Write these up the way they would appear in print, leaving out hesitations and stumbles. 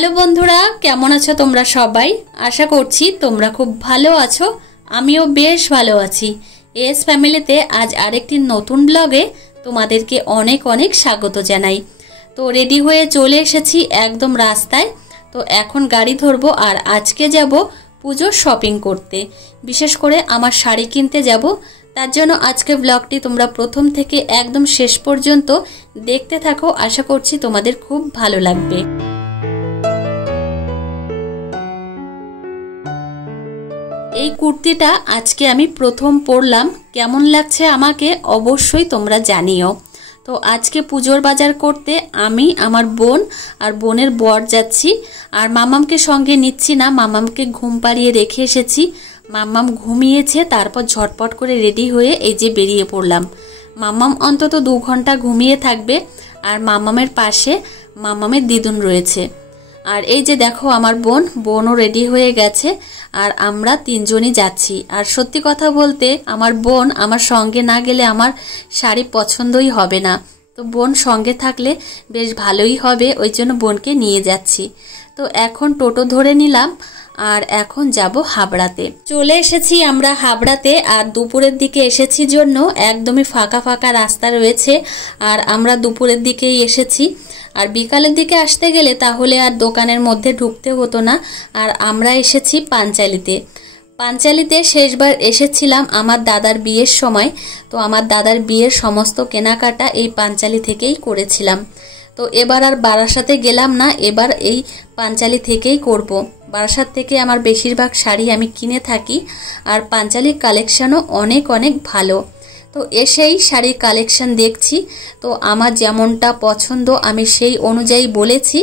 Hello বন্ধুরা, কেমন আছো তোমরা সবাই? আশা করছি তোমরা খুব ভালো আছো। আমিও বেশ ভালো আছি। এস ফ্যামিলিতে আজ আরেকটি নতুন ব্লগে তোমাদেরকে অনেক অনেক স্বাগত জানাই। তো রেডি হয়ে চলে এসেছি একদম রাস্তায়। তো এখন গাড়ি ধরবো আর আজকে যাব পুজোর শপিং করতে। বিশেষ করে আমার শাড়ি কিনতে যাব। তার জন্য আজকে ব্লগটি তোমরা প্রথম থেকে একদম শেষ পর্যন্ত দেখতে থাকো। আশা করছি তোমাদের খুব ভালো লাগবে। এই কুর্তিটা আজকে আমি প্রথম পরলাম, কেমন লাগছে আমাকে অবশ্যই তোমরা জানিও। তো আজকে পুজোর বাজার করতে আমি, আমার বোন আর বোনের বর যাচ্ছি। আর মামামকে সঙ্গে নিচ্ছি না, মামামকে ঘুম পাড়িয়ে রেখে এসেছি। মামাম ঘুমিয়েছে, তারপর ঝটপট করে রেডি হয়ে এই যে বেরিয়ে পড়লাম। মামাম অন্তত 2 ঘন্টা ঘুমিয়ে থাকবে। আর মামামের পাশে মামামের দিদুন রয়েছে। আর এই যে দেখো আমার বোনও রেডি হয়ে গেছে। আর আমরা 3 জনই যাচ্ছি। আর সত্যি কথা বলতে আমার বোন আমার সঙ্গে না গেলে আমার শাড়ি পছন্দই হবে না। তো বোন সঙ্গে থাকলে বেশ ভালোই হবে, ওই জন্য বোনকে নিয়ে যাচ্ছি। তো এখন টোটো ধরে নিলাম আর এখন যাব হাবড়াতে। চলে এসেছি আমরা হাবড়াতে। আর দুপুরের দিকে এসেছি জন্য একদমই ফাঁকা ফাঁকা রাস্তা রয়েছে। আর আমরা দুপুরের দিকেই এসেছি। আর বিকালের দিকে আসতে গেলে তাহলে আর দোকানের মধ্যে ঢুকতে হতো না। আর আমরা এসেছি পাঞ্চালিতে। পাঞ্চালিতে শেষবার এসেছিলাম আমার দাদার বিয়ের সময়। তো আমার দাদার বিয়ের সমস্ত কেনাকাটা এই পাঞ্চালি থেকেই করেছিলাম। তো এবার আর বারাসাতে গেলাম না, এবার এই পাঞ্চালি থেকেই করব। বারাসাত থেকে আমার বেশিরভাগ শাড়ি আমি কিনে থাকি। আর পাঞ্চালির কালেকশানও অনেক অনেক ভালো। তো এসেই শাড়ির কালেকশান দেখছি। তো আমার যেমনটা পছন্দ আমি সেই অনুযায়ী বলেছি।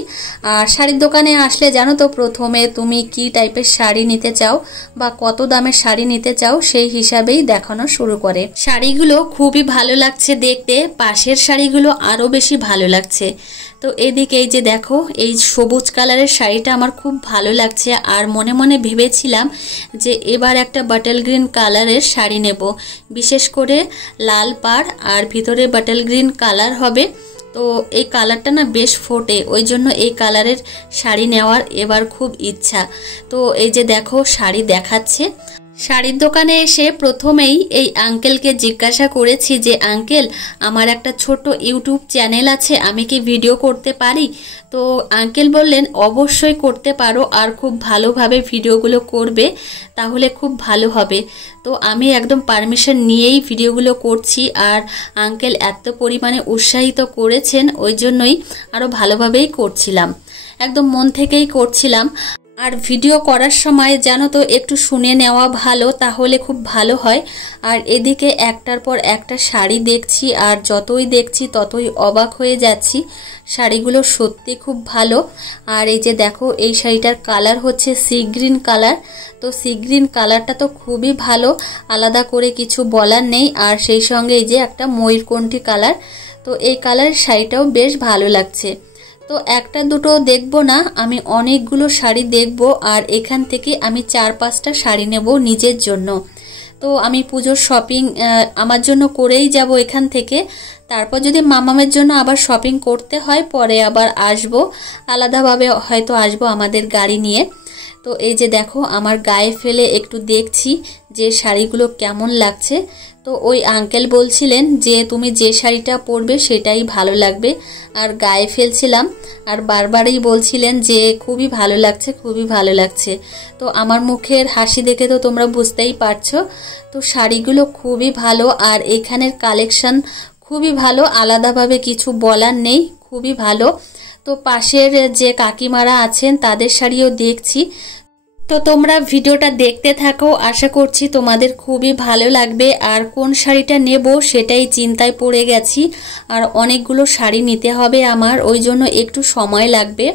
আর শাড়ির দোকানে আসলে জানো তো, প্রথমে তুমি কি টাইপের শাড়ি নিতে চাও বা কত দামের শাড়ি নিতে চাও সেই হিসাবেই দেখানো শুরু করে। শাড়িগুলো খুবই ভালো লাগছে দেখতে, পাশের শাড়িগুলো আরও বেশি ভালো লাগছে। তো এদিকে এই যে দেখো, এই সবুজ কালারের শাড়িটা আমার খুব ভালো লাগছে। আর মনে মনে ভেবেছিলাম যে এবার একটা বাটল গ্রিন কালারের শাড়ি নেব, বিশেষ করে লাল পাড় আর ভিতরে বাটল গ্রিন কালার হবে। তো এই কালারটা না বেশ ফোটে, ওই জন্য এই কালারের শাড়ি নেওয়ার এবার খুব ইচ্ছা। তো এই যে দেখো শাড়ি দেখাচ্ছে। শাড়ির দোকানে এসে প্রথমেই এই আঙ্কেলকে জিজ্ঞাসা করেছি যে আঙ্কেল, আমার একটা ছোট ইউটিউব চ্যানেল আছে, আমি কি ভিডিও করতে পারি? তো আঙ্কেল বললেন অবশ্যই করতে পারো, আর খুব ভালোভাবে ভিডিওগুলো করবে, তাহলে খুব ভালো হবে। তো আমি একদম পারমিশন নিয়েই ভিডিওগুলো করছি। আর আঙ্কেল এত পরিমাণে উৎসাহিত করেছেন, ওই জন্যই আরও ভালোভাবেই করছিলাম, একদম মন থেকেই করছিলাম। আর ভিডিও করার সময় জানো তো একটু শুনে নেওয়া ভালো, তাহলে খুব ভালো হয়। আর এদিকে একটার পর একটা শাড়ি দেখছি, আর যতই দেখছি ততই অবাক হয়ে যাচ্ছি। শাড়িগুলো সত্যি খুব ভালো। আর এই যে দেখো, এই শাড়িটার কালার হচ্ছে সি গ্রিন কালার। তো সি গ্রিন কালারটা তো খুবই ভালো, আলাদা করে কিছু বলার নেই। আর সেই সঙ্গে এই যে একটা ময়ূরকণ্ঠী কালার, তো এই কালারের শাড়িটাও বেশ ভালো লাগছে। তো একটা দুটো দেখবো না, আমি অনেকগুলো শাড়ি দেখব। আর এখান থেকে আমি 4-5টা শাড়ি নেব নিজের জন্য। তো আমি পুজোর শপিং আমার জন্য করেই যাব এখান থেকে। তারপর যদি মামামের জন্য আবার শপিং করতে হয় পরে আবার আসবো, আলাদাভাবে হয়তো আসবো আমাদের গাড়ি নিয়ে। তো এই যে দেখো, আমার গায়ে ফেলে একটু দেখছি যে শাড়িগুলো কেমন লাগছে। তো ওই আঙ্কেল বলছিলেন যে তুমি যে শাড়িটা পরবে সেটাই ভালো লাগবে। আর গায়ে ফেলছিলাম, আর বারবারই বলছিলেন যে খুবই ভালো লাগছে, খুবই ভালো লাগছে। তো আমার মুখের হাসি দেখে তো তোমরা বুঝতেই পারছো। তো শাড়িগুলো খুবই ভালো, আর এখানের কালেকশন খুবই ভালো, আলাদাভাবে কিছু বলার নেই, খুবই ভালো। তো পাশের যে কাকিমারা আছেন তাদের শাড়িও দেখছি। তো তোমরা ভিডিওটা দেখতে থাকো, আশা করছি তোমাদের খুবই ভালো লাগবে। আর কোন শাড়িটা নেব সেটাই চিন্তায় পড়ে গেছি। আর অনেকগুলো শাড়ি নিতে হবে আমার, ওই জন্য একটু সময় লাগবে।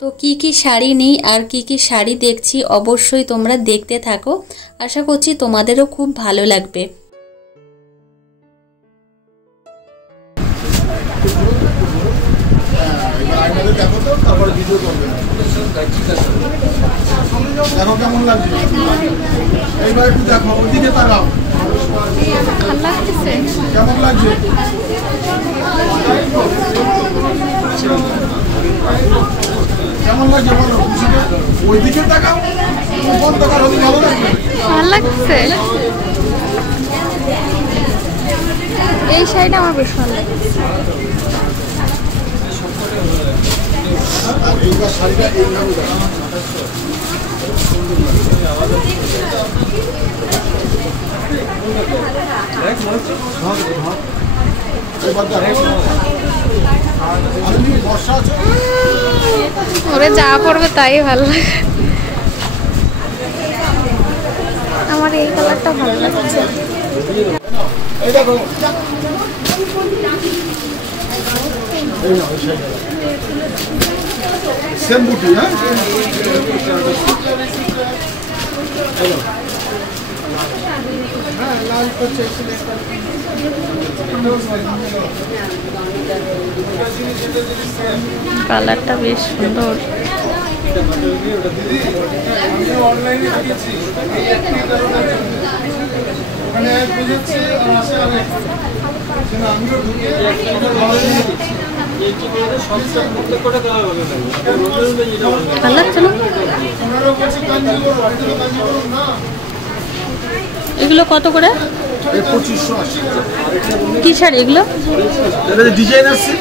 তো কি কি শাড়ি নিই আর কি কি শাড়ি দেখছি অবশ্যই তোমরা দেখতে থাকো, আশা করছি তোমাদেরও খুব ভালো লাগবে। দেখো কেমন লাগছে, এইবার একটু দেখো, ওইদিকে তাকাও, কেমন লাগছে? কেমন লাগছে বলো খুশিটা? ওইদিকে তাকাও, কোন টাকা হলে ভালো লাগবে? ভালো লাগছে, এই শাড়িটা আমার বেশ ভালো লাগছে। এইবার শাড়িটা এইভাবে দেখো, ওরে যা পড়বে তাই ভালো লাগে। আমার এই কালারটা ভালো লাগছে। সেম বুটি, হ্যাঁ লাল করছে। কালারটা বেশ সুন্দর। অনলাইনে দেখেছি এই একটি কারণে ওখানে বুঝেছি আর আসে অনেক আমিও ঢুকে ভালো লাগছে না? এগুলো কত করে? 2580। কি শাড়ি এগুলো? ডিজাইন আছে।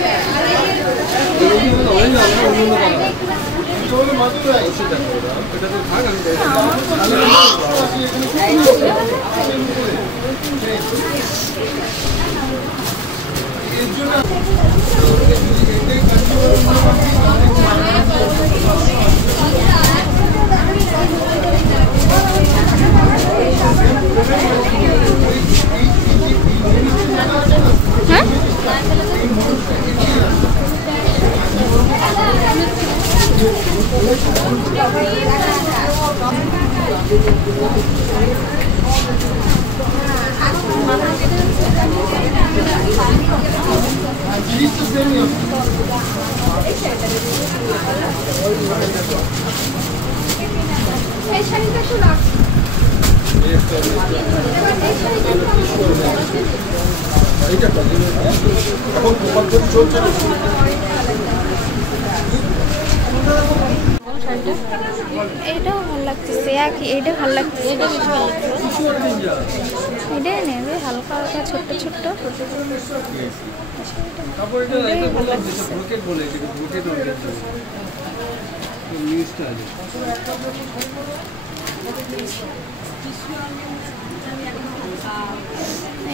হ্যাঁ এইটাও ভালো লাগতেছে, এইটা ভালো লাগতেছে, এটা বেশি ভালো লাগছে। এটাই নেবে হালকা হালকা ছোট্ট ছোট্ট।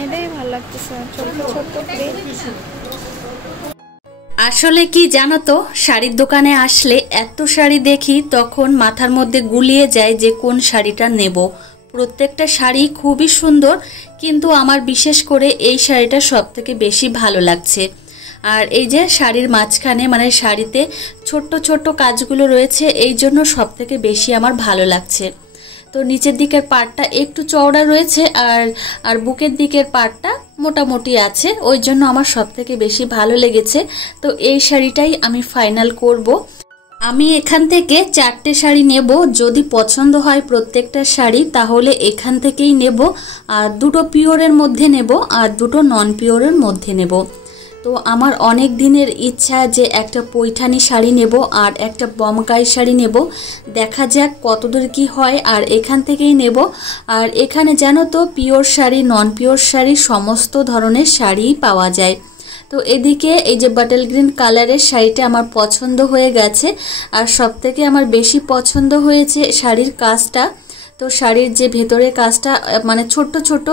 এটাই ভালো লাগতেছে, ছোট্ট ছোট্ট করে। আসলে কি জানো তো, শাড়ির দোকানে আসলে এত শাড়ি দেখি তখন মাথার মধ্যে গুলিয়ে যায় যে কোন শাড়িটা নেব। প্রত্যেকটা শাড়ি খুবই সুন্দর, কিন্তু আমার বিশেষ করে এই শাড়িটা সবথেকে বেশি ভালো লাগছে। আর এই যে শাড়ির মাঝখানে মানে শাড়িতে ছোট্ট ছোট্ট কাজগুলো রয়েছে, এই জন্য সবথেকে বেশি আমার ভালো লাগছে। তো নিচের দিকের পাটটা একটু চওড়া রয়েছে আর বুকের দিকের পাটটা মোটামুটি আছে, ওই জন্য আমার সবথেকে বেশি ভালো লেগেছে। তো এই শাড়িটাই আমি ফাইনাল করব। আমি এখান থেকে 4টে শাড়ি নেব, যদি পছন্দ হয় প্রত্যেকটা শাড়ি তাহলে এখান থেকেই নেব। আর 2টো পিওরের মধ্যে নেব আর 2টো নন পিওরের মধ্যে নেব। তো আমার অনেক দিনের ইচ্ছা যে একটা পৈঠানি শাড়ি নেব আর একটা বমকাই শাড়ি নেব, দেখা যাক কতদূর কি হয়। আর এখান থেকেই নেব। আর এখানে জানো তো পিওর শাড়ি নন পিওর শাড়ি সমস্ত ধরনের শাড়িই পাওয়া যায়। তো এদিকে এই যে বাটল গ্রিন কালারের শাড়িটা আমার পছন্দ হয়ে গেছে। আর সবথেকে আমার বেশি পছন্দ হয়েছে শাড়ির কাজটা। তো শাড়ির যে ভেতরে কাজটা মানে ছোট্ট ছোট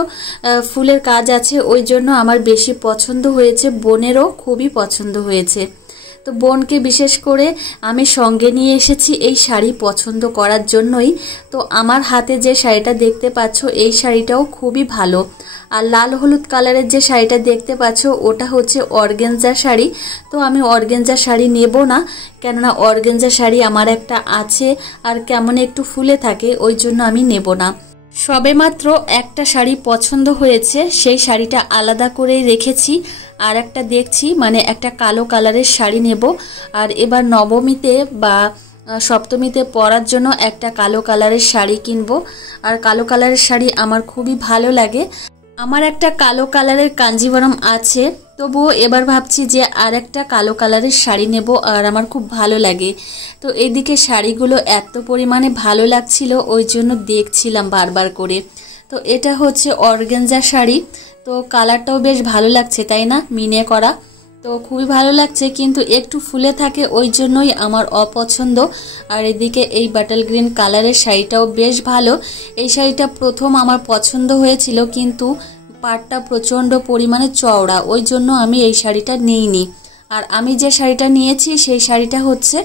ফুলের কাজ আছে, ওই জন্য আমার বেশি পছন্দ হয়েছে। বোনেরও খুবই পছন্দ হয়েছে। তো বোনকে বিশেষ করে আমি সঙ্গে নিয়ে এসেছি এই শাড়ি পছন্দ করার জন্যই। তো আমার হাতে যে শাড়িটা দেখতে পাচ্ছ এই শাড়িটাও খুবই ভালো। আর লাল হলুদ কালারের যে শাড়িটা দেখতে পাচ্ছ ওটা হচ্ছে অর্গানজা শাড়ি। তো আমি অর্গানজা শাড়ি নেব না, কেননা অর্গানজা শাড়ি আমার একটা আছে আর কেমন একটু ফুলে থাকে, ওই জন্য আমি নেব না। সবেমাত্র একটা শাড়ি পছন্দ হয়েছে, সেই শাড়িটা আলাদা করে রেখেছি। আর একটা দেখছি মানে একটা কালো কালারের শাড়ি নেব। আর এবার নবমীতে বা সপ্তমীতে পরার জন্য একটা কালো কালারের শাড়ি কিনবো। আর কালো কালারের শাড়ি আমার খুবই ভালো লাগে। আমার একটা কালো কালারের কাঞ্জিভরম আছে, তবুও এবার ভাবছি যে আর একটা কালো কালারের শাড়ি নেব, আর আমার খুব ভালো লাগে। তো এইদিকে শাড়িগুলো এত পরিমাণে ভালো লাগছিল, ওই জন্য দেখছিলাম বারবার করে। তো এটা হচ্ছে অর্গানজা শাড়ি, তো কালারটাও বেশ ভালো লাগছে, তাই না, মিনে করা। তো খুবই ভালো লাগছে, কিন্তু একটু ফুলে থাকে, ওই জন্যই আমার অপছন্দ। আর এদিকে এই বাটল গ্রিন কালারের শাড়িটাও বেশ ভালো। এই শাড়িটা প্রথম আমার পছন্দ হয়েছিল, কিন্তু পাটটা প্রচণ্ড পরিমাণে চওড়া, ওই জন্য আমি এই শাড়িটা নিইনি। আর আমি যে শাড়িটা নিয়েছি সেই শাড়িটা হচ্ছে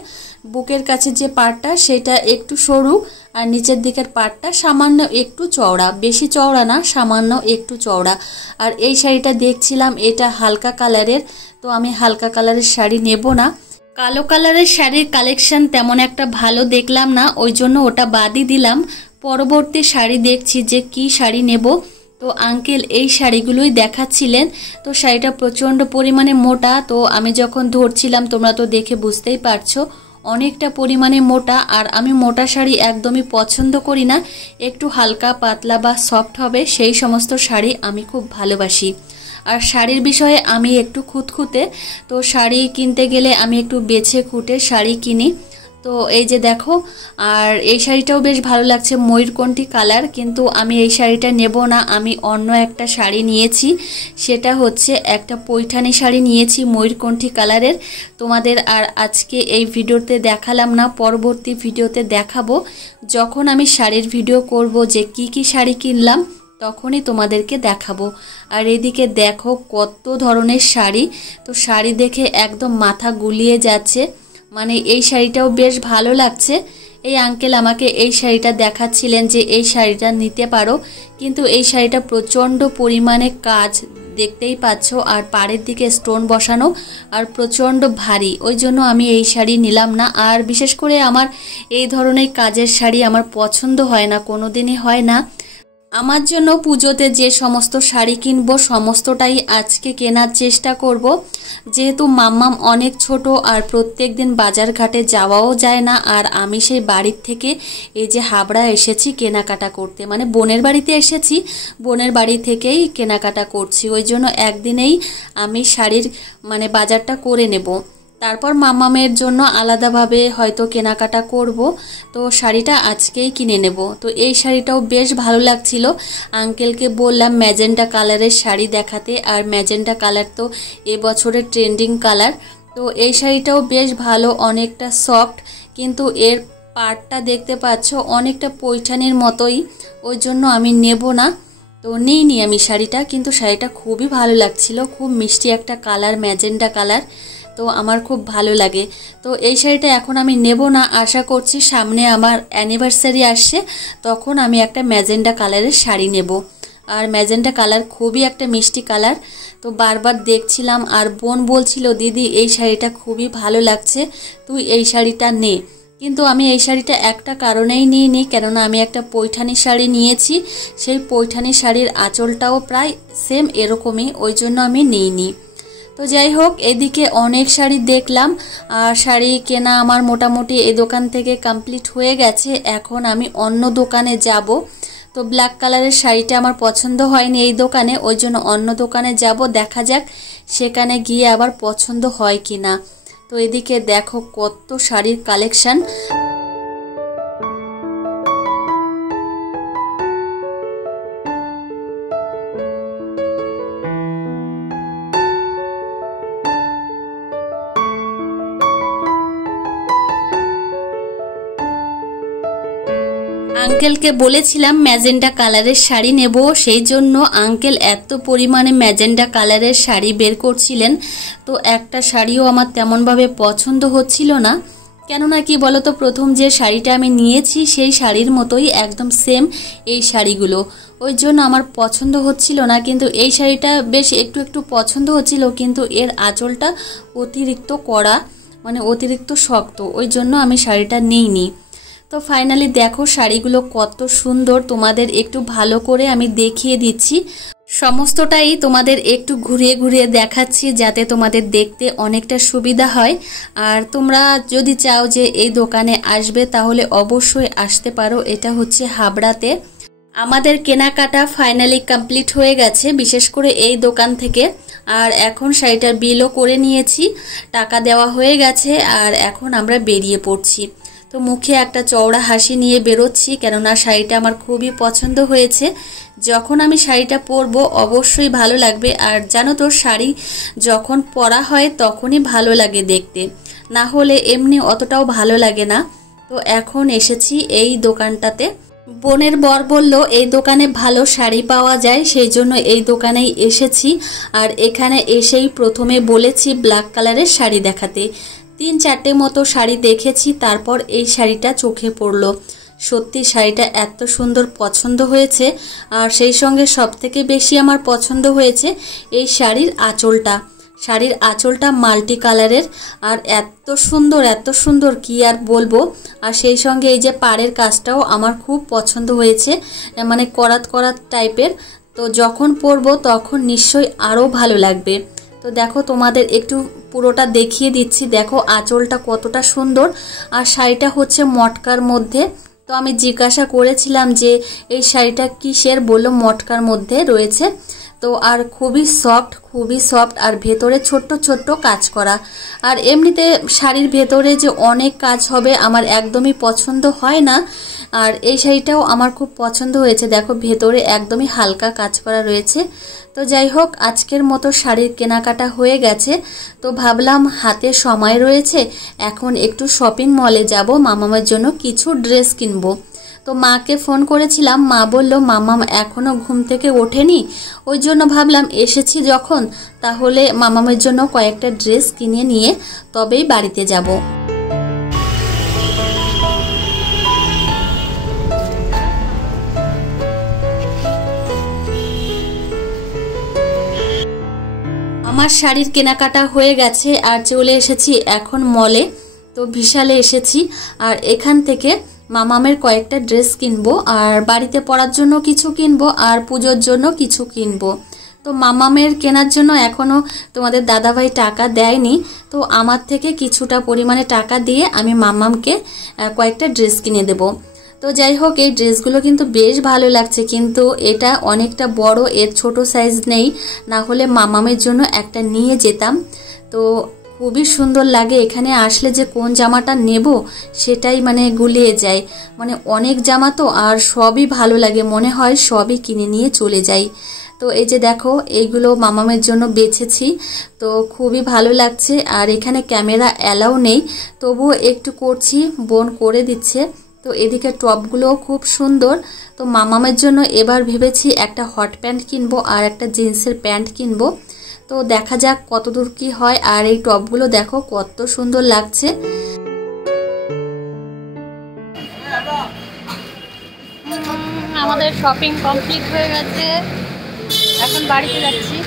বুকের কাছে যে পাটটা সেটা একটু সরু, আর নিচের দিকের পাটটা সামান্য একটু চওড়া, বেশি চওড়া না, সামান্য একটু চওড়া। আর এই শাড়িটা দেখছিলাম এটা হালকা কালারের, তো আমি হালকা কালারের শাড়ি নেব না। কালো কালারের শাড়ির কালেকশন তেমন একটা ভালো দেখলাম না, ওই জন্য ওটা বাদই দিলাম। পরবর্তী শাড়ি দেখছি যে কি শাড়ি নেব। তো আঙ্কেল এই শাড়িগুলোই দেখাচ্ছিলেন। তো শাড়িটা প্রচণ্ড পরিমাণে মোটা, তো আমি যখন ধরছিলাম তোমরা তো দেখে বুঝতেই পারছো অনেকটা পরিমাণে মোটা। আর আমি মোটা শাড়ি একদমই পছন্দ করি না, একটু হালকা পাতলা বা সফট হবে সেই সমস্ত শাড়ি আমি খুব ভালোবাসি। আর শাড়ির বিষয়ে আমি একটু খুঁতখুঁতে, তো শাড়ি কিনতে গেলে আমি একটু বেছে খুঁটে শাড়ি কিনি। তো এই যে দেখো, আর এই শাড়িটাও বেশ ভালো লাগছে, ময়ূরকণ্ঠী কালার, কিন্তু আমি এই শাড়িটা নেব না, আমি অন্য একটা শাড়ি নিয়েছি। সেটা হচ্ছে একটা পৈঠানি শাড়ি নিয়েছি ময়ূরকণ্ঠী কালারের। তোমাদের আর আজকে এই ভিডিওতে দেখালাম না, পরবর্তী ভিডিওতে দেখাবো। যখন আমি শাড়ির ভিডিও করব যে কি কি শাড়ি কিনলাম তখনই তোমাদেরকে দেখাবো। আর এদিকে দেখো কত ধরনের শাড়ি, তো শাড়ি দেখে একদম মাথা গুলিয়ে যাচ্ছে। মানে এই শাড়িটাও বেশ ভালো লাগছে। এই আঙ্কেল আমাকে এই শাড়িটা দেখাচ্ছিলেন যে এই শাড়িটা নিতে পারো, কিন্তু এই শাড়িটা প্রচণ্ড পরিমাণে কাজ, দেখতেই পাচ্ছ, আর পাড়ের দিকে স্টোন বসানো, আর প্রচণ্ড ভারী, ওই জন্য আমি এই শাড়ি নিলাম না। আর বিশেষ করে আমার এই ধরনের কাজের শাড়ি আমার পছন্দ হয় না, কোনোদিনই হয় না। আমার জন্য পুজোতে যে সমস্ত শাড়ি কিনবো সমস্তটাই আজকে কেনার চেষ্টা করব, যেহেতু মাম্মাম অনেক ছোট আর প্রত্যেক দিন বাজার ঘাটে যাওয়াও যায় না। আর আমি সেই বাড়ির থেকে এই যে হাবড়া এসেছি কেনাকাটা করতে, মানে বোনের বাড়িতে এসেছি, বোনের বাড়ি থেকেই কেনাকাটা করছি, ওই জন্য একদিনেই আমি শাড়ির মানে বাজারটা করে নেব। তারপর মাম্মামের জন্য আলাদাভাবে হয়তো কেনাকাটা করব। তো শাড়িটা আজকেই কিনে নেব। তো এই শাড়িটাও বেশ ভালো লাগছিল, আঙ্কেলকে বললাম ম্যাজেন্টা কালারের শাড়ি দেখাতে, আর ম্যাজেন্টা কালার তো এবছরের ট্রেন্ডিং কালার। তো এই শাড়িটাও বেশ ভালো, অনেকটা সফট, কিন্তু এর পাড়টা দেখতে পাচ্ছ অনেকটা পৈঠানির মতোই, ওই জন্য আমি নেব না। তো নিইনি আমি শাড়িটা, কিন্তু শাড়িটা খুবই ভালো লাগছিল, খুব মিষ্টি একটা কালার, ম্যাজেন্টা কালার, তো আমার খুব ভালো লাগে। তো এই শাড়িটা এখন আমি নেব না, আশা করছি সামনে আমার অ্যানিভার্সারি আসছে, তখন আমি একটা ম্যাজেন্টা কালারের শাড়ি নেব। আর ম্যাজেন্টা কালার খুবই একটা মিষ্টি কালার, তো বারবার দেখছিলাম। আর বোন বলছিল দিদি এই শাড়িটা খুবই ভালো লাগছে, তুই এই শাড়িটা নে। কিন্তু আমি এই শাড়িটা একটা কারণেই নিইনি, কেননা আমি একটা পৈঠানি শাড়ি নিয়েছি, সেই পৈঠানি শাড়ির আঁচলটাও প্রায় সেম এরকমই, ওই জন্য আমি নিইনি। তো যাই হোক, এদিকে অনেক শাড়ি দেখলাম, আর শাড়ি কেনা আমার মোটামুটি এই দোকান থেকে কমপ্লিট হয়ে গেছে। এখন আমি অন্য দোকানে যাব। তো ব্ল্যাক কালারের শাড়িটা আমার পছন্দ হয়নি এই দোকানে, ওই জন্য অন্য দোকানে যাব, দেখা যাক সেখানে গিয়ে আবার পছন্দ হয় কি না। তো এদিকে দেখো কত শাড়ির কালেকশন। আঙ্কেলকে বলেছিলাম ম্যাজেন্টা কালারের শাড়ি নেব, সেই জন্য আঙ্কেল এত পরিমাণে ম্যাজেন্টা কালারের শাড়ি বের করছিলেন। তো একটা শাড়িও আমার তেমনভাবে পছন্দ হচ্ছিল না, কেননা কি বলতো, প্রথম যে শাড়িটা আমি নিয়েছি সেই শাড়ির মতোই একদম সেম এই শাড়িগুলো, ওই জন্য আমার পছন্দ হচ্ছিল না। কিন্তু এই শাড়িটা বেশ একটু একটু পছন্দ হচ্ছিল, কিন্তু এর আঁচলটা অতিরিক্ত কড়া, মানে অতিরিক্ত শক্ত, ওই জন্য আমি শাড়িটা নিইনি। তো ফাইনালি দেখো শাড়িগুলো কত সুন্দর, তোমাদের একটু ভালো করে আমি দেখিয়ে দিচ্ছি, সমস্তটাই তোমাদের একটু ঘুরিয়ে ঘুরিয়ে দেখাচ্ছি যাতে তোমাদের দেখতে অনেকটা সুবিধা হয়। আর তোমরা যদি চাও যে এই দোকানে আসবে তাহলে অবশ্যই আসতে পারো, এটা হচ্ছে হাবড়াতে। আমাদের কেনাকাটা ফাইনালি কমপ্লিট হয়ে গেছে, বিশেষ করে এই দোকান থেকে। আর এখন শাড়িটার বিলও করে নিয়েছি, টাকা দেওয়া হয়ে গেছে। আর এখন আমরা বেরিয়ে পড়ছি। তো মুখে একটা চওড়া হাসি নিয়ে বেরোচ্ছি, কেননা শাড়িটা আমার খুবই পছন্দ হয়েছে। যখন আমি শাড়িটা পরবো অবশ্যই ভালো লাগবে। আর জানো তো, শাড়ি যখন পরা হয় তখনই ভালো লাগে দেখতে, না হলে এমনি অতটাও ভালো লাগে না। তো এখন এসেছি এই দোকানটাতে। বোনের বর বলল এই দোকানে ভালো শাড়ি পাওয়া যায়, সেই জন্য এই দোকানেই এসেছি। আর এখানে এসেই প্রথমে বলেছি ব্ল্যাক কালারের শাড়ি দেখাতে। 3-4টে মতো শাড়ি দেখেছি, তারপর এই শাড়িটা চোখে পড়লো। সত্যি শাড়িটা এত সুন্দর পছন্দ হয়েছে। আর সেই সঙ্গে সবথেকে বেশি আমার পছন্দ হয়েছে এই শাড়ির আঁচলটা। শাড়ির আঁচলটা মাল্টি কালারের, আর এত সুন্দর কি আর বলবো। আর সেই সঙ্গে এই যে পাড়ের কাজটাও আমার খুব পছন্দ হয়েছে, মানে করাত টাইপের। তো যখন পরবো তখন নিশ্চয়ই আরও ভালো লাগবে। তো দেখো, তোমাদের একটু পুরোটা দেখিয়ে দিচ্ছি। দেখো আঁচলটা কতটা সুন্দর, আর শাড়িটা হচ্ছে মটকার মধ্যে। তো আমি জিজ্ঞাসা করেছিলাম যে এই শাড়িটা কিসের, বললো মটকার মধ্যে রয়েছে। তো আর খুবই সফট, আর ভেতরে ছোট্ট কাজ করা। আর এমনিতে শাড়ির ভেতরে যে অনেক কাজ হবে আমার একদমই পছন্দ হয় না। আর এই শাড়িটাও আমার খুব পছন্দ হয়েছে। দেখো ভেতরে একদমই হালকা কাজ করা রয়েছে। তো যাই হোক, আজকের মতো শাড়ির কেনাকাটা হয়ে গেছে। তো ভাবলাম হাতে সময় রয়েছে, এখন একটু শপিং মলে যাব, মামামের জন্য কিছু ড্রেস কিনবো। তো মাকে ফোন করেছিলাম, মা বলল মামাম এখনো ঘুম থেকে ওঠেনি, ওই জন্য ভাবলাম এসেছি যখন তাহলে মামামের জন্য কয়েকটা ড্রেস কিনে নিয়ে তবেই বাড়িতে যাব। আমার শাড়ির কেনাকাটা হয়ে গেছে আর চলে এসেছি এখন মলে। তো বিশালে এসেছি, আর এখান থেকে মামামের কয়েকটা ড্রেস কিনবো, আর বাড়িতে পরার জন্য কিছু কিনবো, আর পুজোর জন্য কিছু কিনবো। তো মামামের কেনার জন্য এখনও তোমাদের দাদাভাই টাকা দেয়নি। তো আমার থেকে কিছুটা পরিমাণে টাকা দিয়ে আমি মামামকে কয়েকটা ড্রেস কিনে দেবো। তো যাই হোক, এই ড্রেসগুলো কিন্তু বেশ ভালো লাগছে, কিন্তু এটা অনেকটা বড়, এর ছোট সাইজ নেই, না হলে মামামের জন্য একটা নিয়ে যেতাম। তো খুবই সুন্দর লাগে, এখানে আসলে যে কোন জামাটা নেব সেটাই মানে গুলিয়ে যায়। মানে অনেক জামা তো, আর সবই ভালো লাগে, মনে হয় সবই কিনে নিয়ে চলে যাই। তো এই যে দেখো, এইগুলো মামামের জন্য বেছেছি। তো খুবই ভালো লাগছে। আর এখানে ক্যামেরা অ্যালাউ নেই, তবুও একটু করছি, বোন করে দিচ্ছে। তো এদিকে টপগুলোও খুব সুন্দর। তো মামামের জন্য এবার ভেবেছি একটা হট প্যান্ট কিনবো আর একটা জিন্সের প্যান্ট কিনবো। তো দেখা যাক কতদূর কি হয়। আর এই টপগুলো দেখো কত সুন্দর লাগছে। আমাদের শপিং কমপ্লিট হয়ে গেছে, এখন বাড়িতে যাচ্ছি।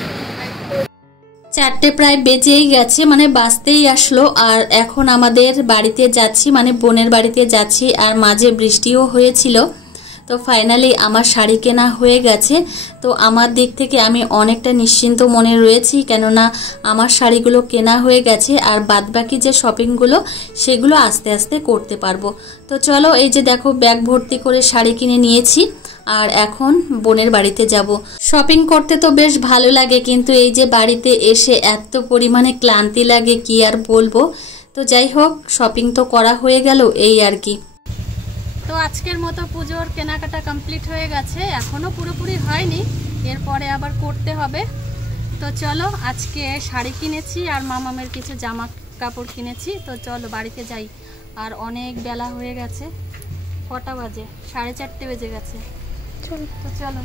4টে প্রায় বেজেই গেছে, মানে বাজতেই আসলো। আর এখন আমাদের বাড়িতে যাচ্ছি, মানে বোনের বাড়িতে যাচ্ছি। আর মাঝে বৃষ্টিও হয়েছিল। তো ফাইনালি আমার শাড়ি কেনা হয়ে গেছে। তো আমার দিক থেকে আমি অনেকটা নিশ্চিন্ত মনে রয়েছি, কেননা আমার শাড়িগুলো কেনা হয়ে গেছে। আর বাদবাকি যে শপিংগুলো সেগুলো আস্তে আস্তে করতে পারবো। তো চলো, এই যে দেখো ব্যাগ ভর্তি করে শাড়ি কিনে নিয়েছি, আর এখন বোনের বাড়িতে যাব। শপিং করতে তো বেশ ভালো লাগে, কিন্তু এই যে বাড়িতে এসে এত পরিমাণে ক্লান্তি লাগে কি আর বলবো। তো যাই হোক, শপিং তো করা হয়ে গেল, এই আর কি। তো আজকের মতো পুজোর কেনাকাটা কমপ্লিট হয়ে গেছে, এখনও পুরোপুরি হয়নি, এরপরে আবার করতে হবে। তো চলো, আজকে শাড়ি কিনেছি আর মামামের কিছু জামা কাপড় কিনেছি। তো চলো বাড়িতে যাই, আর অনেক বেলা হয়ে গেছে। কটা বাজে? 4:30 বেজে গেছে। তো চলো।